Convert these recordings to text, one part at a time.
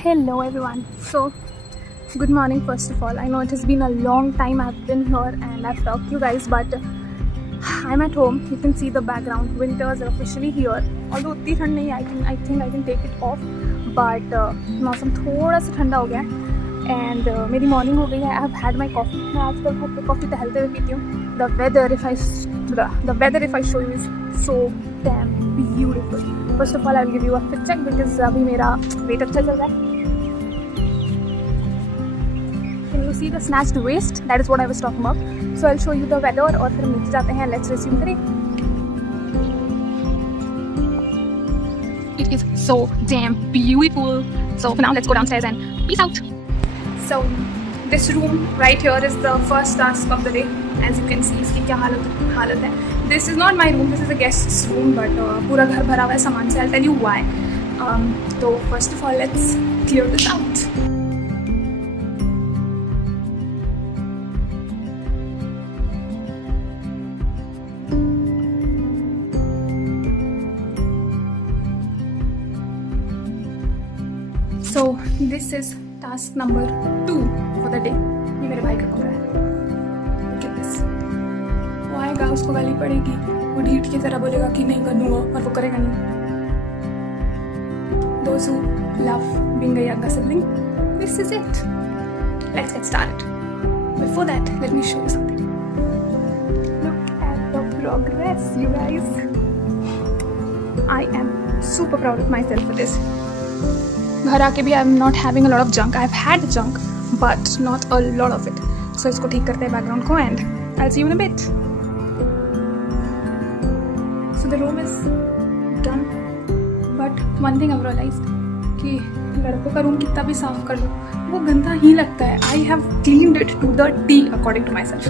Hello everyone. So, good morning first of all. I know it has been a long time I've been here and I've talked to you guys, but I'm at home. You can see the background. Winters are officially here. Although उतनी ठंड नहीं, I think I can take it off. But मौसम थोड़ा सा ठंडा हो गया है and मेरी मॉर्निंग हो गई है. I've had my coffee. मैं आजकल घर पे कॉफ़ी टहलते हुए पीती हूँ. The weather if I show you is so damn beautiful. First of all, I'll give you a fit check because अभी मेरा वेट अच्छा चल रहा है. Can you see the snatched waist? That is what I was talking about. So I'll show you the weather और फिर नीचे जाते हैं. Let's resume करें. It is so damn beautiful. So for now, let's go downstairs and peace out. So this room right here is the first task of the day. As you can see, इसकी क्या हालत है. This is not my room. This is a guest's room, but पूरा घर भरा हुआ है सामान से. I'll tell you why. So first of all, let's clear this out. So this is task number 2 for the day. ये मेरे भाई का कमरा है. Look at this. वो आएगा, उसको गाली पड़ेगी, वो ढीठ की तरह बोलेगा कि नहीं करूँगा और वो करेगा नहीं. Those who love being a younger sibling, this is it. Let's get started. Before that, let me show you something. Look at the progress, you guys. I am super proud of myself for this. घर आके भी I'm not having a lot of junk. I've had junk, but not a lot of it. So इसको ठीक करते हैं background को and I'll see you in a bit. So the room is done. But one thing I've realized कि लड़कों का room कितना भी साफ कर लो वो गंदा ही लगता है. I have cleaned it to the T according to myself.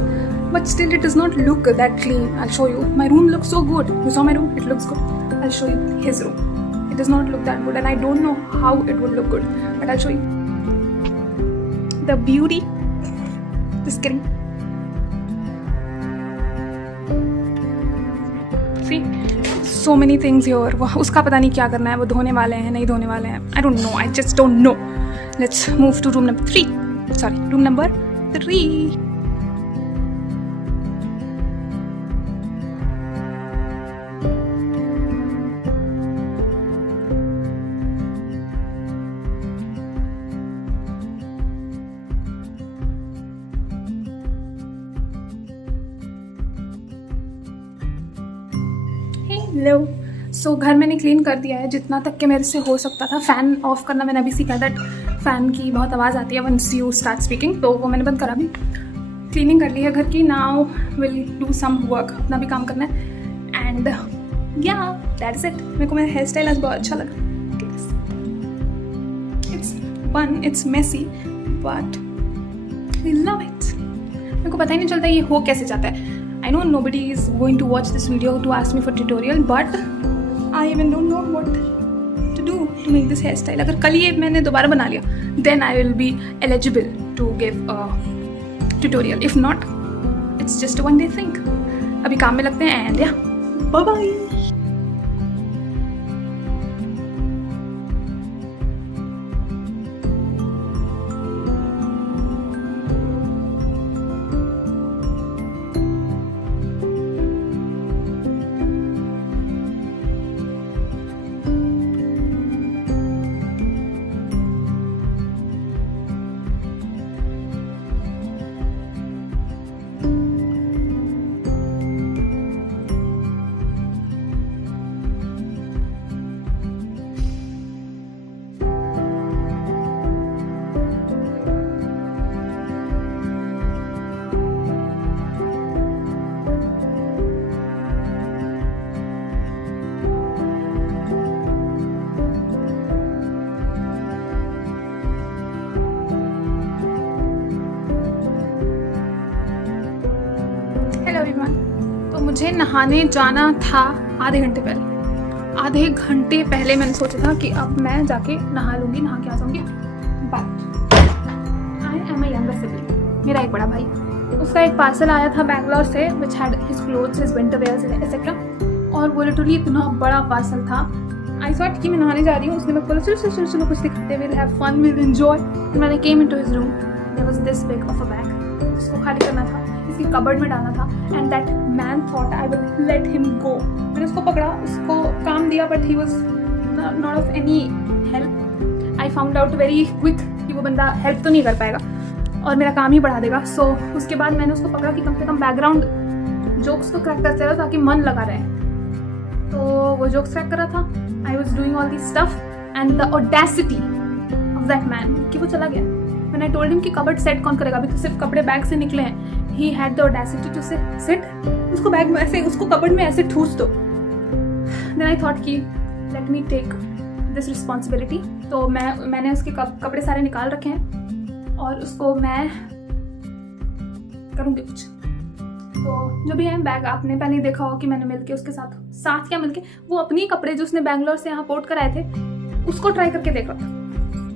But still it does not look that clean. I'll show you. My room looks so good. You saw my room? It looks good. I'll show you his room. It does not look that good and I don't know how it would look good, but I'll show you the beauty. Just kidding. See, so many things here. उसका पता नहीं क्या करना है, वो धोने वाले हैं नहीं धोने वाले हैं. I don't know. I just don't know. Let's move to room number 3. Sorry, room number 3. लो सो घर मैंने क्लीन कर दिया है जितना तक के मेरे से हो सकता था. फ़ैन ऑफ करना मैंने अभी सीखा. दैट फ़ैन की बहुत आवाज़ आती है वंस यू स्टार्ट स्पीकिंग, तो वो मैंने बंद करा. भी क्लीनिंग कर ली है घर की. Now will do some work. अपना भी काम करना है एंड या दैट इज़ इट. मेरे को मेरा हेयर स्टाइल आज बहुत अच्छा लगा. It's fun, it's messy but we love it. मेरे को पता ही नहीं चलता ये हो कैसे जाता है. I know nobody is going to watch this video to ask me for tutorial, but I even don't know what to do to make this hairstyle. अगर कल ये मैंने दोबारा बना लिया, then I will be eligible to give a tutorial. If not, it's just a one-day thing. अभी काम में लगते हैं and yeah, bye bye. तो मुझे नहाने जाना था आधे घंटे पहले मैंने सोचा था कि अब मैं जाके नहा लूँगी, नहा के आ जाऊँगी. But I am a younger sibling. मेरा एक बड़ा भाई, उसका एक पार्सल आया था बैंगलोर से which had his clothes, his winter wears etcetera. और वो लिटरली इतना बड़ा पार्सल था आई थॉट कि मैं नहाने जा रही हूँ. उसने मेरे को बोला चलो चलो चलो चलो कुछ दिखाते, will have fun, will enjoy. When I came into his room there was this big of a bag जिसको खाली करना था, इसकी कबर्ड में डालना था. And that man thought I will let him go. मैंने उसको पकड़ा, उसको काम दिया, but he was not of any help. I found out very quick कि वो बंदा हेल्प तो नहीं कर पाएगा और मेरा काम ही बढ़ा देगा. सो उसके बाद मैंने उसको पकड़ा कि कम से कम बैकग्राउंड जोक्स तो क्रैक करते रहो ताकि मन लगा रहे. तो वो जोक्स क्रैक कर रहा था. I was doing all this stuff and the audacity of that man कि वो चला गया. मैंने आई टोल्ड हिम कि कबर्ड सेट कौन करेगा, अभी तो सिर्फ कपड़े बैग से निकले हैं. He had the audacity to sit. उसको बैग में ऐसे, उसको कबर्ड में ऐसे ठूस दो. देन आई थॉट कि let me take this responsibility. तो मैंने उसके कपड़े सारे निकाल रखे हैं और उसको मैं करूँगी कुछ. तो जो भी है बैग आपने पहले ही देखा होगा कि मैंने मिलके उसके साथ क्या मिलके वो अपनी कपड़े जो उसने बैंगलोर से यहाँ पोर्ट कराए थे उसको ट्राई करके देख रहा था.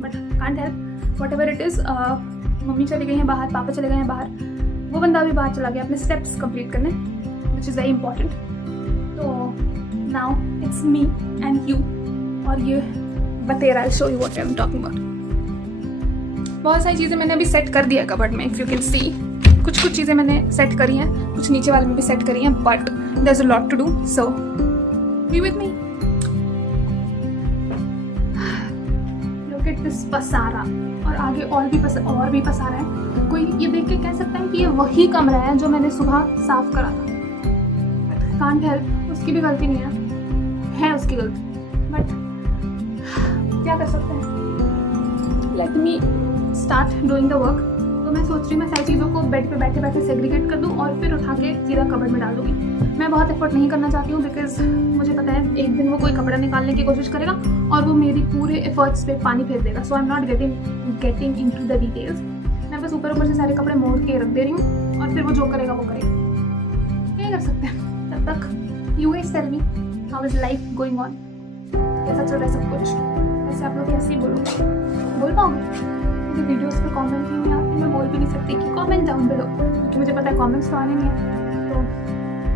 But can't help, what ever it is. Mummy चली गई हैं बाहर, पापा चले गए हैं बाहर, वो बंदा भी बाहर चला गया अपने स्टेप्स कंप्लीट करने, विच इज़ वेरी इंपॉर्टेंट. तो now it's me and you. और ये बतेरा, I show you what I am talking about. बहुत सारी चीज़ें मैंने अभी सेट कर दिया कबर्ड में, इफ़ यू कैन सी. कुछ चीज़ें मैंने सेट करी हैं, कुछ नीचे वाले में भी सेट करी हैं, but there is a lot to do. So be with me. Look at this पसारा. और आगे और भी पसारा है. कोई ये देख के कह सकता है कि ये वही कमरा है जो मैंने सुबह साफ करा था. बट कांट हेल्प, उसकी भी गलती नहीं है उसकी गलती. बट क्या कर सकते हैं. Let me start doing the work. तो मैं सोच रही हूँ मैं सारी चीज़ों को बेड पे बैठे बैठे सेग्रीगेट कर दूँ और फिर उठा के सीधा कबर्ड में डाल दूँगी. मैं बहुत एफर्ट नहीं करना चाहती हूँ बिकॉज मुझे पता है एक दिन वो कोई कपड़ा निकालने की कोशिश करेगा और वो मेरी पूरे एफर्ट्स पे पानी फेर देगा. So I am not getting into the details. मैं बस ऊपर से सारे कपड़े मोड़ के रख दे रही हूँ और फिर वो जो करेगा वो करेगा. क्या कर सकते हैं. तब तक you guys tell me how is life going on. कैसा चल रहा है सब कुछ. वैसे आप लोग कैसे बोल पाओगे. मुझे वीडियोस पे कमेंट ही नहीं आते. मैं बोल भी नहीं सकती कि कमेंट डाउन बिलो क्योंकि मुझे पता है कमेंट्स तो आने नहीं है. तो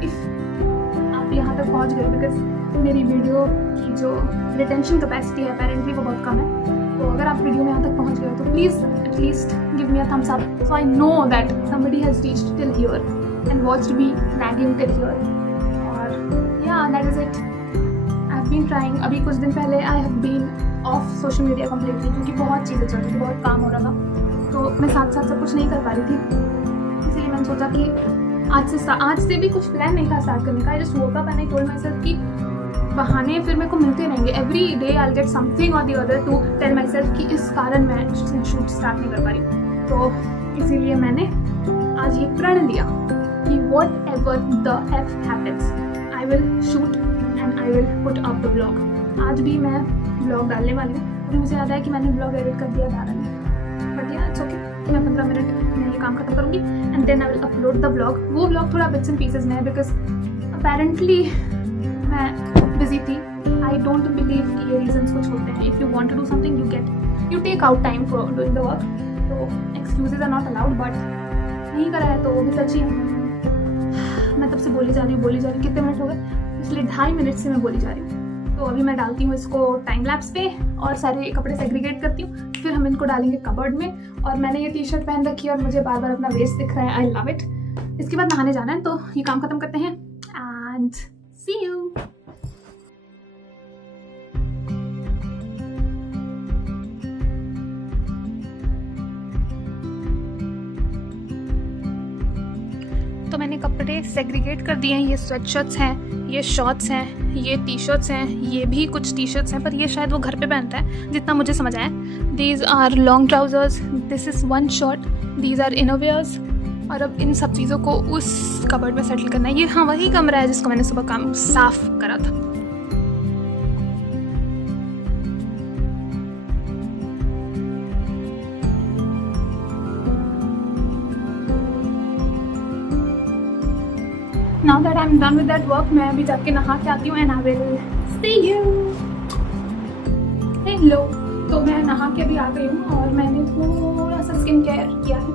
इफ़ आप यहाँ तक पहुँच गए बिकॉज मेरी वीडियो की जो रिटेंशन कैपेसिटी है अपेरेंटली वो बहुत कम है. तो अगर आप वीडियो में यहाँ तक पहुँच गए तो please at least give me a thumbs up so I know that somebody has reached till here and watched me lagging till here. और yeah that is it. I have been trying. अभी कुछ दिन पहले I have been off social media completely क्योंकि बहुत चीज़ें चल रही थी, बहुत काम हो रहा था. तो मैं साथ साथ सब कुछ नहीं कर पा रही थी. इसलिए मैंने सोचा कि आज से भी कुछ प्लान नहीं था स्टार्ट करने का. I just woke up and I told myself कि बहाने फिर मेरे को मिलते रहेंगे. Every day I will get something or the other to tell myself कि इस कारण मैं शूट स्टार्ट नहीं कर पा रही. तो इसीलिए मैंने आज ये प्रण लिया कि what ever the F happens I will shoot and I will put up the blog. आज भी मैं ब्लॉग डालने वाली हूँ. अभी मुझे याद है कि मैंने ब्लॉग एडिट कर दिया 12 minute. But yeah it's okay. मैं 15 मिनट में ये काम खत्म करूँगी and then I will upload the blog. वो ब्लॉग थोड़ा बिट्स एंड पीसेज में है बिकॉज अपेरेंटली मैं बिजी थी. आई डोंट बिलीव कि ये रीजंस कुछ होते हैं. If you want to do something you take out time for doing the work. तो excuses are not allowed. But नहीं करा है तो वो भी सच ही है. मैं तब से बोली जा रही हूँ. कितने मिनट हो गए. इसलिए 2.5 मिनट से मैं बोली जा रही हूँ. तो अभी मैं डालती हूँ इसको टाइम लैप्स पे और सारे कपड़े सेग्रीगेट करती हूँ. फिर हम इनको डालेंगे कबर्ड में. और मैंने ये टी शर्ट पहन रखी है और मुझे बार बार अपना वेस्ट दिख रहा है. I love it. इसके बाद नहाने जाना है तो ये काम खत्म करते हैं एंड सी यू. तो मैंने कपड़े सेग्रीगेट कर दिए हैं. ये स्वेट शर्ट्स हैं, ये शॉर्ट्स हैं, ये टी शर्ट्स हैं, ये भी कुछ टी शर्ट्स हैं पर ये शायद वो घर पे पहनता है जितना मुझे समझ आया. These are long trousers, this is one shirt, these are innerwears. और अब इन सब चीज़ों को उस कबर्ड में सेटल करना है. ये हाँ वही कमरा है जिसको मैंने सुबह काम साफ करा था. Now that I'm done with that work, मैं अभी जाके नहा के आती हूँ and I will see you. Hello. तो मैं नहा के अभी आ गई हूँ और मैंने थोड़ा सा स्किन केयर किया है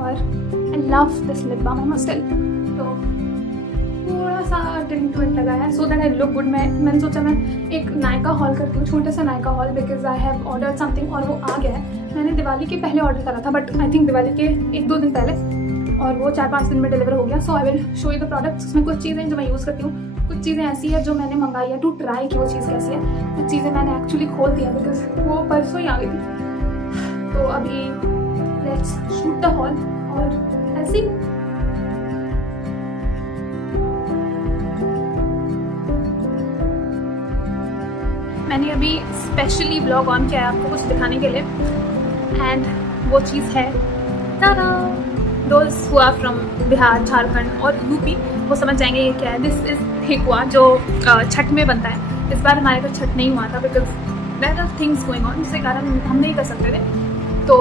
और I love this lip balm I must tell. तो थोड़ा सा मार्केटिंग टू इट लगाया है so that I look good. मैंने सोचा मैं एक नायका हॉल करती हूँ, छोटा सा Nykaa hall, because I have order something और वो आ गया है। मैंने दिवाली के पहले ऑर्डर करा था, बट आई थिंक दिवाली के 1-2 दिन पहले, और वो 4-5 दिन में डिलीवर हो गया। So I will show you the products. उसमें कुछ चीज़ें जो मैं यूज़ करती हूँ, कुछ चीज़ें ऐसी है जो मैंने मंगाई है टू ट्राई कि वो चीज़ कैसी है, कुछ चीज़ें मैंने एक्चुअली खोल दिया बिकॉज वो परसों ही आ गई थी। तो अभी लेट्स शूट द हॉल और ऐसी मैंने अभी स्पेशली व्लॉग ऑन किया है आपको कुछ दिखाने के लिए, एंड वो चीज़ है तारा। Those who are from Bihar, Jharkhand और यूपी वो समझ जाएंगे ये क्या है। दिस इज ठेकुआ जो छठ में बनता है। इस बार हमारे घर छठ नहीं हुआ था because there are things going on, जिसके कारण हम नहीं कर सकते थे, तो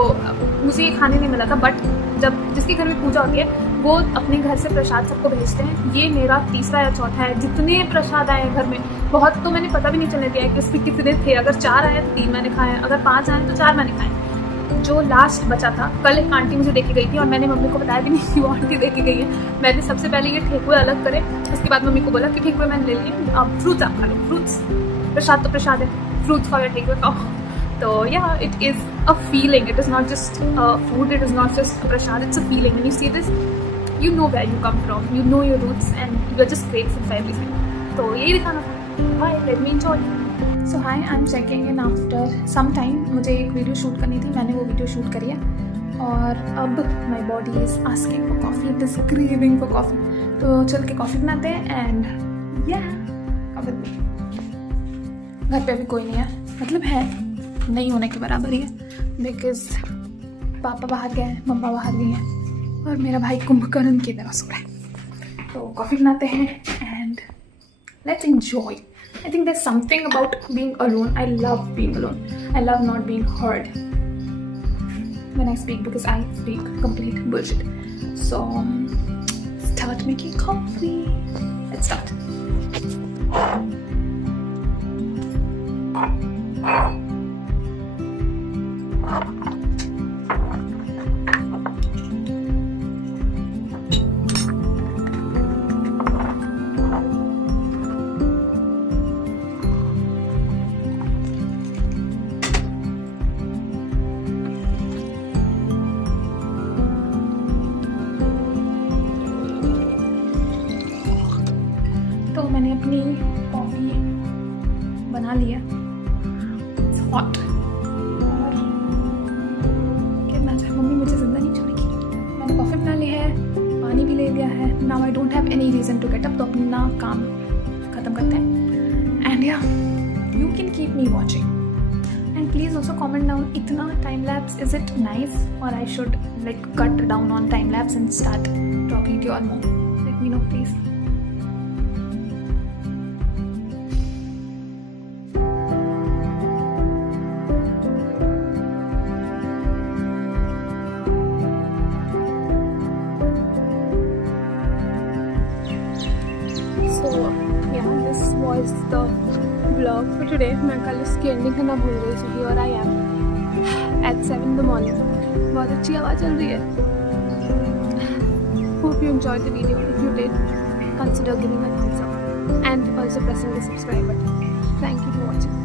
मुझे ये खाने नहीं मिला था। बट जब जिसके घर में पूजा होती है वो अपने घर से प्रसाद सबको भेजते हैं। ये मेरा तीसरा या चौथा है। जितने प्रसाद आए घर में, बहुत तो मैंने पता भी नहीं चलने दिया कि उसमें कितने थे। अगर 4 आए तो 3 मैंने खाए, अगर 5 आए तो 4 मैंने खाए। जो लास्ट बचा था, कल एक आंटी मुझे देके गई थी और मैंने मम्मी को बताया भी नहीं कि वो आंटी देके गई है। मैंने सबसे पहले ये ठेकुए अलग करे, उसके बाद मम्मी को बोला कि ठेकुए मैंने ले लिए, अब फ्रूट्स आप खा लो। फ्रूट्स, प्रसाद तो प्रसाद है, फ्रूट्स खाओ या ठेकुए खाओ। तो या it is a feeling, it is not just food, it is not just Prasad, it's a feeling. When you see this you know where you come from, you know your roots, and you're just grateful for everything. तो यही दिखाना था। Bye, let me enjoy. So hi, I'm checking in after some time. मुझे एक video shoot करनी थी, मैंने वो वीडियो शूट करी है और अब my body is asking for coffee, it is craving for coffee. तो चल के कॉफ़ी बनाते हैं and yeah, अब घर पे भी कोई नहीं है, मतलब है नहीं होने के बराबर ही है बिकॉज पापा बाहर गए हैं, मम्मा बाहर गई हैं और मेरा भाई कुंभकर्ण की तरह सो रहा है। तो कॉफ़ी बनाते हैं and let's enjoy. I think there something about being alone. I love being alone, I love not being heard when I speak because I speak complete bullshit. So start making coffee, let's start. तो मैंने अपनी coffee बना लिया, it's hot और कितना चाहे mummy मुझे जिंदा नहीं छोड़ेगी। मैंने कॉफ़ी बना ली है, पानी भी ले लिया है। Now I don't have any reason to get up, तो अपना काम ख़त्म करते हैं एंड या you can keep me watching and please also comment down इतना time lapse, is it nice or I should like cut down on time lapse and start talking to your more. Let me know please. Was the vlog for today. मैं कल उसकी ending करना भूल गई, so here I am at 7 in the morning. बहुत अच्छी आवाज़ चल रही है। Hope you enjoyed the video. If you did, consider giving a thumbs up and also pressing the subscribe button. Thank you for watching.